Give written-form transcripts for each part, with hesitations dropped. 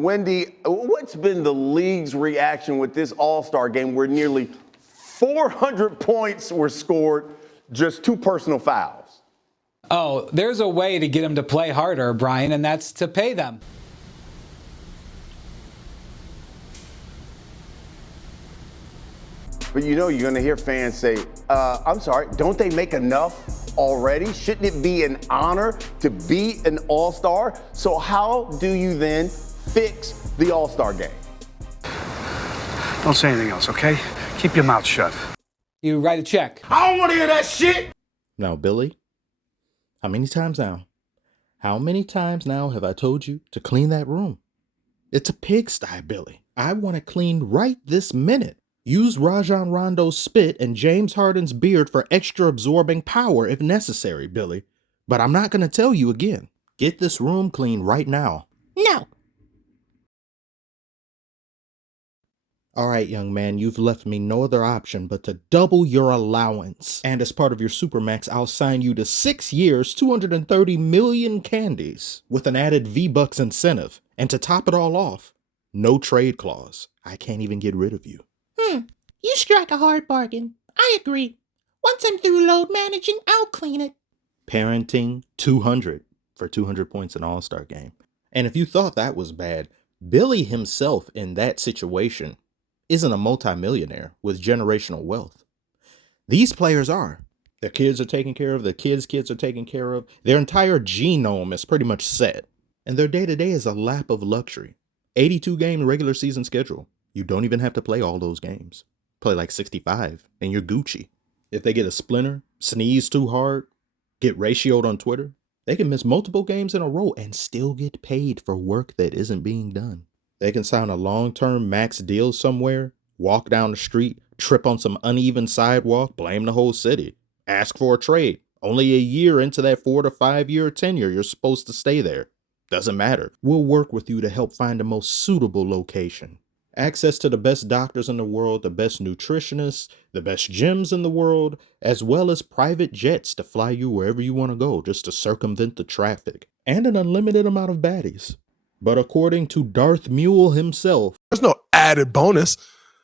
question. Wendy, what's been the league's reaction with this All-Star game where nearly 400 points were scored, just 2 personal fouls? Oh, there's a way to get them to play harder, Brian, and that's to pay them. But you know, you're going to hear fans say, I'm sorry, don't they make enough already? Shouldn't it be an honor to be an All-Star? So how do you then fix the All-Star game? Don't say anything else, okay? Keep your mouth shut. You write a check. I don't want to hear that shit! Now, Billy, how many times now? How many times now have I told you to clean that room? It's a pigsty, Billy. I want it cleaned right this minute. Use Rajon Rondo's spit and James Harden's beard for extra absorbing power if necessary, Billy. But I'm not going to tell you again. Get this room clean right now. No. All right, young man, you've left me no other option but to double your allowance. And as part of your Supermax, I'll sign you to 6 years, 230 million candies with an added V-Bucks incentive. And to top it all off, no trade clause. I can't even get rid of you. You strike a hard bargain. I agree. Once I'm through load managing, I'll clean it. Parenting 200 for 200 points in All-Star game. And if you thought that was bad, Billy himself in that situation isn't a multimillionaire with generational wealth. These players are. Their kids are taken care of, their kids' kids are taken care of. Their entire genome is pretty much set. And their day-to-day is a lap of luxury. 82-game regular season schedule. You don't even have to play all those games. Play like 65 and you're Gucci. If they get a splinter, sneeze too hard, get ratioed on Twitter, they can miss multiple games in a row and still get paid for work that isn't being done. They can sign a long-term max deal somewhere, walk down the street, trip on some uneven sidewalk, blame the whole city, ask for a trade. Only a year into that 4 to 5 year tenure, you're supposed to stay there. Doesn't matter. We'll work with you to help find the most suitable location. Access to the best doctors in the world, the best nutritionists, the best gyms in the world, as well as private jets to fly you wherever you want to go just to circumvent the traffic, and an unlimited amount of baddies. But according to Darth Mule himself, there's no added bonus,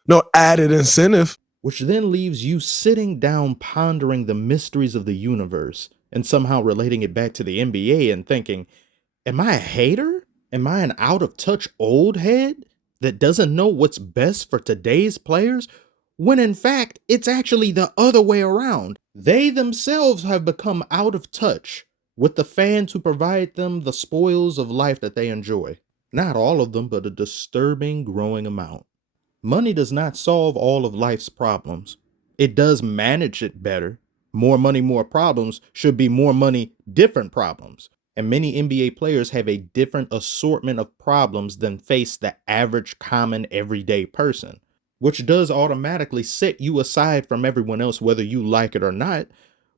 no added incentive. Which then leaves you sitting down pondering the mysteries of the universe and somehow relating it back to the NBA and thinking, am I a hater? Am I an out-of-touch old head that doesn't know what's best for today's players, when in fact, it's actually the other way around. They themselves have become out of touch with the fans who provide them the spoils of life that they enjoy. Not all of them, but a disturbing growing amount. Money does not solve all of life's problems. It does manage it better. More money, more problems should be more money, different problems. And many NBA players have a different assortment of problems than face the average, common, everyday person, which does automatically set you aside from everyone else, whether you like it or not.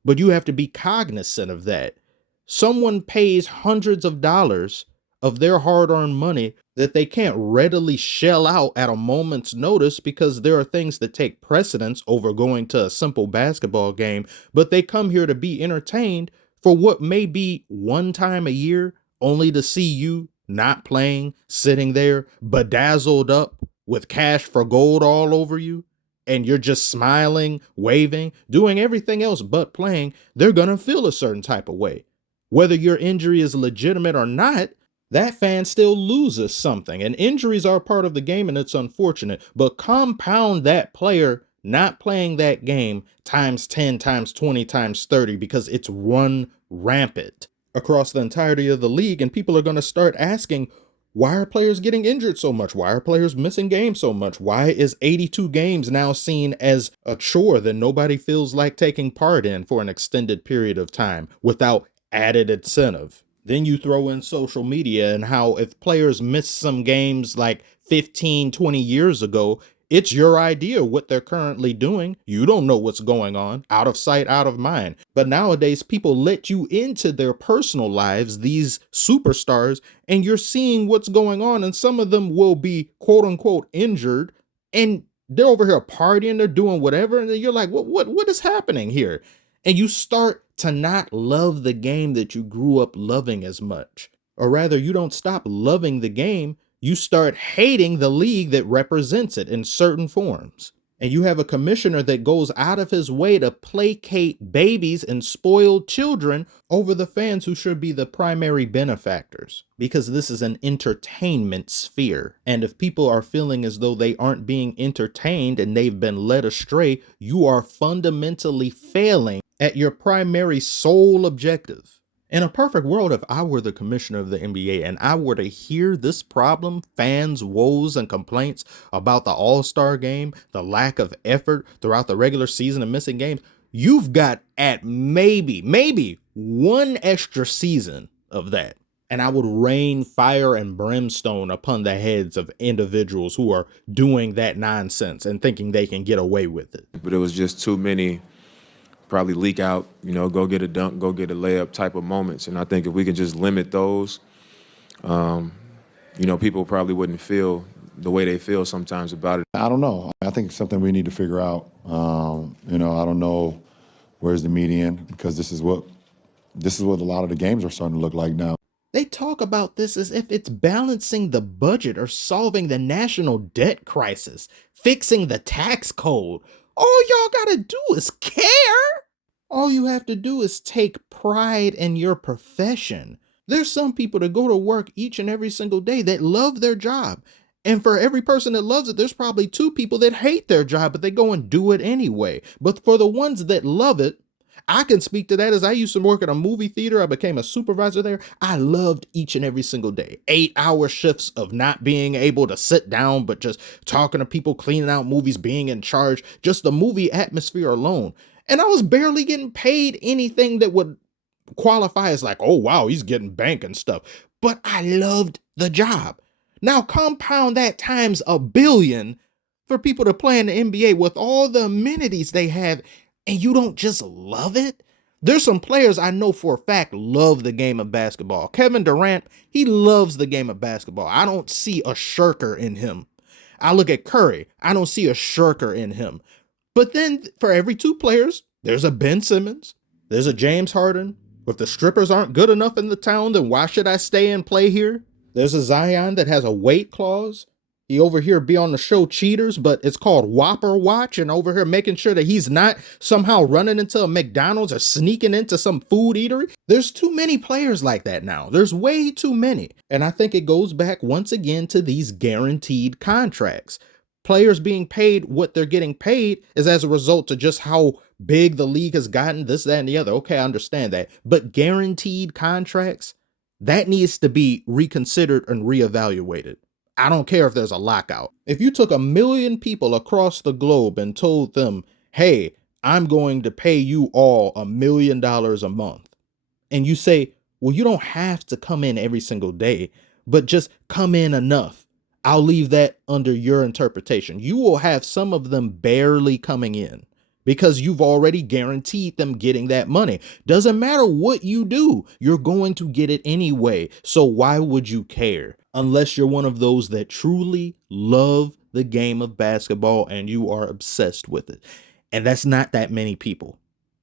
But you have to be cognizant of that. Someone pays hundreds of dollars of their hard-earned money that they can't readily shell out at a moment's notice because there are things that take precedence over going to a simple basketball game, but they come here to be entertained for what may be one time a year, only to see you not playing, sitting there, bedazzled up with cash for gold all over you, and you're just smiling, waving, doing everything else but playing. They're gonna feel a certain type of way. Whether your injury is legitimate or not, that fan still loses something, and injuries are part of the game, and it's unfortunate, but compound that player not playing that game times 10, times 20, times 30, because it's run rampant across the entirety of the league. And people are going to start asking, why are players getting injured so much? Why are players missing games so much? Why is 82 games now seen as a chore that nobody feels like taking part in for an extended period of time without added incentive? Then you throw in social media and how if players miss some games like 15, 20 years ago, it's your idea what they're currently doing. You don't know what's going on. Out of sight, out of mind. But nowadays, people let you into their personal lives, these superstars, and you're seeing what's going on. And some of them will be quote unquote injured and they're over here partying, they're doing whatever. And then you're like, what is happening here? And you start to not love the game that you grew up loving as much. Or rather, you don't stop loving the game. You start hating the league that represents it in certain forms. And you have a commissioner that goes out of his way to placate babies and spoiled children over the fans who should be the primary benefactors, because this is an entertainment sphere. And if people are feeling as though they aren't being entertained and they've been led astray, you are fundamentally failing at your primary sole objective. In a perfect world, if I were the commissioner of the NBA and I were to hear this problem, fans' woes and complaints about the All-Star game, the lack of effort throughout the regular season and missing games, you've got at maybe one extra season of that. And I would rain fire and brimstone upon the heads of individuals who are doing that nonsense and thinking they can get away with it. But it was just too many probably leak out, go get a dunk, go get a layup type of moments. And I think if we can just limit those, people probably wouldn't feel the way they feel sometimes about it. I don't know. I think it's something we need to figure out. I don't know where's the median, because this is what a lot of the games are starting to look like now. They talk about this as if it's balancing the budget or solving the national debt crisis, fixing the tax code. All y'all gotta do is care. All you have to do is take pride in your profession. There's some people that go to work each and every single day that love their job. And for every person that loves it, there's probably 2 people that hate their job, but they go and do it anyway. But for the ones that love it, I can speak to that as I used to work at a movie theater. I became a supervisor there. I loved each and every single day. 8-hour shifts of not being able to sit down, but just talking to people, cleaning out movies, being in charge, just the movie atmosphere alone. And I was barely getting paid anything that would qualify as like, oh, wow, he's getting bank and stuff. But I loved the job. Now compound that times 1 billion for people to play in the NBA with all the amenities they have, and you don't just love it? There's some players I know for a fact love the game of basketball. Kevin Durant, he loves the game of basketball. I don't see a shirker in him. I look at Curry, I don't see a shirker in him. But then for every 2 players, there's a Ben Simmons, there's a James Harden. If the strippers aren't good enough in the town, then why should I stay and play here? There's a Zion that has a weight clause. He over here be on the show Cheaters, but it's called Whopper Watch, and over here making sure that he's not somehow running into a McDonald's or sneaking into some food eatery. There's too many players like that now. There's way too many. And I think it goes back once again to these guaranteed contracts. Players being paid what they're getting paid is as a result of just how big the league has gotten, this, that, and the other. Okay, I understand that. But guaranteed contracts, that needs to be reconsidered and reevaluated. I don't care if there's a lockout. If you took 1 million people across the globe and told them, hey, I'm going to pay you all $1 million a month, and you say, well, you don't have to come in every single day, but just come in enough. I'll leave that under your interpretation. You will have some of them barely coming in because you've already guaranteed them getting that money. Doesn't matter what you do, you're going to get it anyway. So why would you care? Unless you're one of those that truly love the game of basketball and you are obsessed with it. And that's not that many people.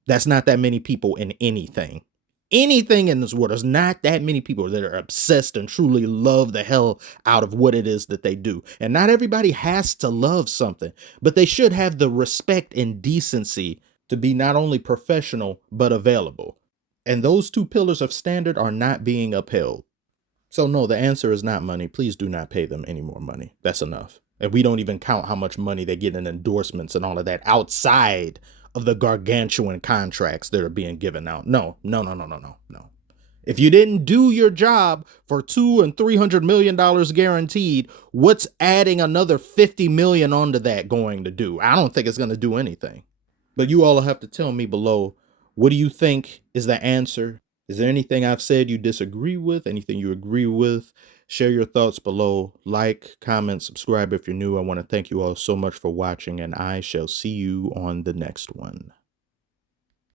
That's not that many people in anything. Anything in this world, there's not that many people that are obsessed and truly love the hell out of what it is that they do. And not everybody has to love something, but they should have the respect and decency to be not only professional, but available. And those 2 pillars of standard are not being upheld. So no, the answer is not money. Please do not pay them any more money. That's enough. And we don't even count how much money they get in endorsements and all of that outside of the gargantuan contracts that are being given out. No. If you didn't do your job for $200 and $300 million guaranteed, what's adding another 50 million onto that going to do? I don't think it's going to do anything. But you all have to tell me below, what do you think is the answer? Is there anything I've said you disagree with? Anything you agree with? Share your thoughts below. Like, comment, subscribe if you're new. I want to thank you all so much for watching, and I shall see you on the next one.